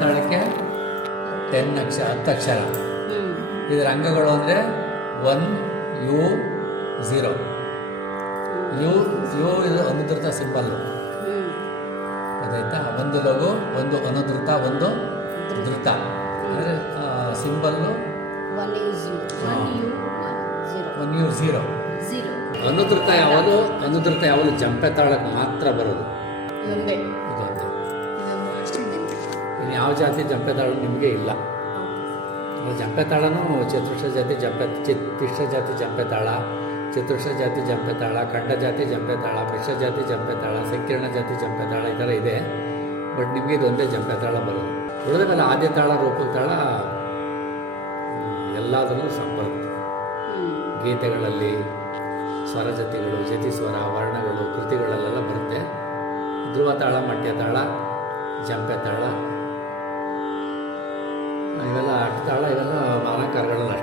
ತಾಳಕ್ಕೆ ten ಅಕ್ಷ ಹತ್ತು ಅಕ್ಷರ. ಹ್ಮ್. ಇದರ ಅಂಗಗಳು ಅಂದರೆ one U zero U U ಇದು ಅನುಧೃತ ಸಿಂಬಲ್ಲು ಅದಾಯ್ತಾ? ಒಂದು ಲಘು ಒಂದು ಅನುದೃತ ಒಂದು ಧೃತ. ಅಂದರೆ ಸಿಂಬಲ್ಲು ಒನ್ ಯು ಝೀರೋ ಅನುದೃತ ಯಾವುದು ಅನುಧೃತ ಯಾವುದು ಜಂಪೆ ತಾಳಕ್ಕೆ ಮಾತ್ರ ಬರೋದು. ಇನ್ನು ಯಾವ ಜಾತಿ ಜಂಪೆ ತಾಳು ನಿಮಗೆ ಇಲ್ಲ. ಜಂಪೆ ತಾಳನೂ ಚತುರ್ಷ ಜಾತಿ ಜಂಪೆ ಚಿತ್ತಿಷ್ಟ ಜಾತಿ ಜಂಪೆ ತಾಳ. ಚತುರ್ಷ ಜಾತಿ ಜಂಪೆ ತಾಳ ಖಂಡ ಜಾತಿ ಜಂಪೆತಾಳ ಮಿಶ್ರ ಜಾತಿ ಜಂಪೆ ತಾಳ ಸಂಕೀರ್ಣ ಜಾತಿ ಜಂಪೆ ತಾಳ ಈ ಥರ ಇದೆ. ಬಟ್ ನಿಮಗೆ ಇದೊಂದೇ ಜಂಪೆ ತಾಳ ಬರೋದು ಮೇಲೆ ಆದ್ಯ ತಾಳ ರೂಪದ ತಾಳ ಹ್ಮ್, ಸಂಪರ್ಕ. ಗೀತೆಗಳಲ್ಲಿ ಸ್ವರ ಜತಿಗಳು ಜತಿ ಸ್ವರ ವರ್ಣಗಳು ಕೃತಿಗಳಲ್ಲೆಲ್ಲ ಬರುತ್ತೆ. ಧ್ರುವ ತಾಳ ಮಟ್ಯ ತಾಳ ಜಂಪೆ ತಾಳ ಇವೆಲ್ಲ ಅಟ್ಟ ತಾಳ ಇವೆಲ್ಲ ಅಲಂಕಾರಗಳಲ್ಲಿ.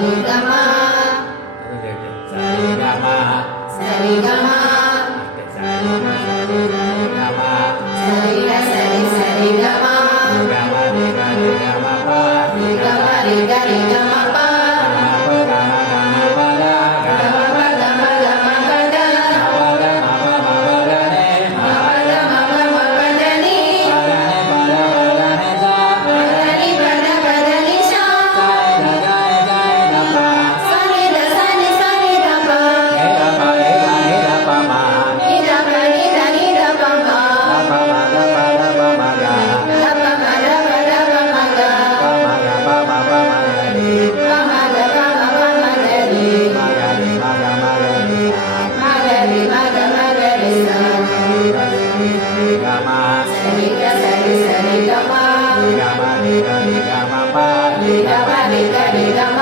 গঙ্গা মা da da da da